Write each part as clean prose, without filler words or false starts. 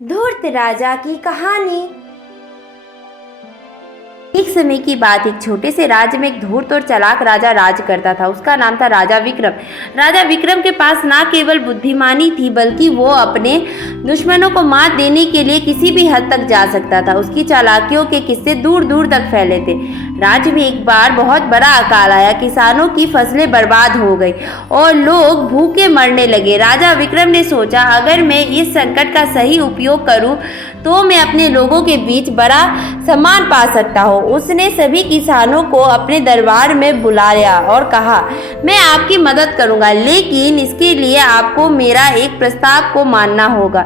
धूर्त राजा की कहानी। एक समय की बात, एक छोटे से राज्य में एक धूर्त और चालाक राजा राज करता था। उसका नाम था राजा विक्रम। राजा विक्रम के पास ना केवल बुद्धिमानी थी, बल्कि वो अपने दुश्मनों को मात देने के लिए किसी भी हद तक जा सकता था। उसकी चालाकियों के किस्से दूर दूर तक फैले थे। राज्य में एक बार बहुत बड़ा अकाल आया। किसानों की फसलें बर्बाद हो गई और लोग भूखे मरने लगे। राजा विक्रम ने सोचा, अगर मैं इस संकट का सही उपयोग करूं तो मैं अपने लोगों के बीच बड़ा सम्मान पा सकता हूं। उसने सभी किसानों को अपने दरबार में बुलाया और कहा, मैं आपकी मदद करूंगा, लेकिन इसके लिए आपको मेरा एक प्रस्ताव को मानना होगा।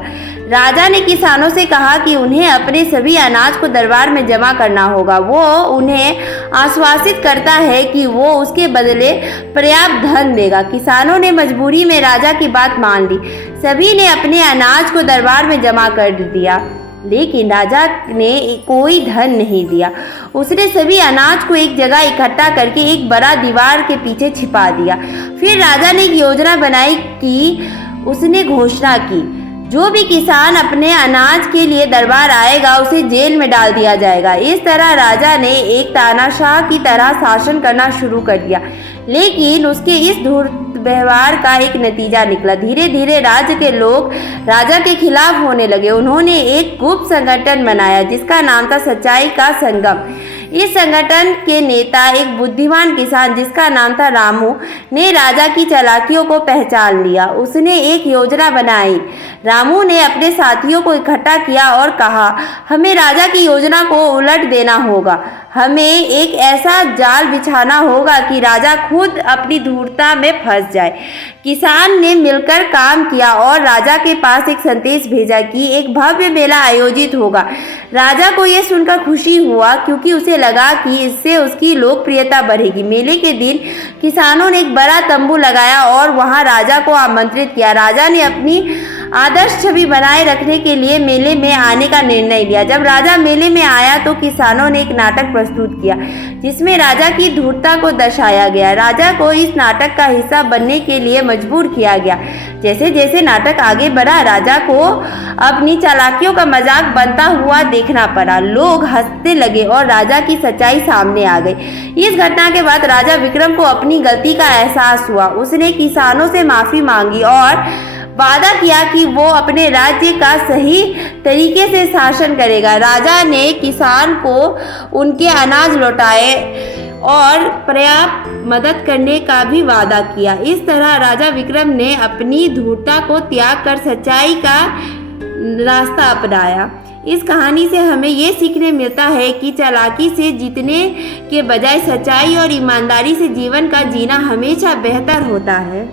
राजा ने किसानों से कहा कि उन्हें अपने सभी अनाज को दरबार में जमा करना होगा। वो उन्हें आश्वासित करता है कि वो उसके बदले पर्याप्त धन देगा। किसानों ने मजबूरी में राजा की बात मान ली। सभी ने अपने अनाज को दरबार में जमा कर दिया, लेकिन राजा ने कोई धन नहीं दिया। उसने सभी अनाज को एक जगह इकट्ठा करके एक बड़ा दीवार के पीछे छिपा दिया। फिर राजा ने एक योजना बनाई कि उसने घोषणा की, जो भी किसान अपने अनाज के लिए दरबार आएगा उसे जेल में डाल दिया जाएगा। इस तरह राजा ने एक तानाशाह की तरह शासन करना शुरू कर दिया, लेकिन उसके इस धूर्त व्यवहार का एक नतीजा निकला। धीरे धीरे राज्य के लोग राजा के खिलाफ होने लगे। उन्होंने एक गुप्त संगठन बनाया जिसका नाम था सच्चाई का संगम। इस संगठन के नेता, एक बुद्धिमान किसान जिसका नाम था रामू, ने राजा की चालाकियों को पहचान लिया। उसने एक योजना बनाई। रामू ने अपने साथियों को इकट्ठा किया और कहा, हमें राजा की योजना को उलट देना होगा। हमें एक ऐसा जाल बिछाना होगा कि राजा खुद अपनी धूर्तता में फंस जाए। किसान ने मिलकर काम किया और राजा के पास एक संदेश भेजा कि एक भव्य मेला आयोजित होगा। राजा को यह सुनकर खुशी हुआ, क्योंकि उसे लगा कि इससे उसकी लोकप्रियता बढ़ेगी। मेले के दिन किसानों ने एक बड़ा तंबू लगाया और वहां राजा को आमंत्रित किया। राजा ने अपनी आदर्श छवि बनाए रखने के लिए मेले में आने का निर्णय लिया। जब राजा मेले में आया तो किसानों ने एक नाटक प्रस्तुत किया जिसमें राजा की धूर्तता को दर्शाया गया। राजा को इस नाटक का हिस्सा बनने के लिए मजबूर किया गया। जैसे जैसे नाटक आगे बढ़ा, राजा को अपनी चालाकियों का मजाक बनता हुआ देखना पड़ा। लोग हंसने लगे और राजा की सच्चाई सामने आ गई। इस घटना के बाद राजा विक्रम को अपनी गलती का एहसास हुआ। उसने किसानों से माफी मांगी और वादा किया कि वो अपने राज्य का सही तरीके से शासन करेगा। राजा ने किसान को उनके अनाज लौटाए और पर्याप्त मदद करने का भी वादा किया। इस तरह राजा विक्रम ने अपनी धूर्तता को त्याग कर सच्चाई का रास्ता अपनाया। इस कहानी से हमें ये सीखने मिलता है कि चालाकी से जीतने के बजाय सच्चाई और ईमानदारी से जीवन का जीना हमेशा बेहतर होता है।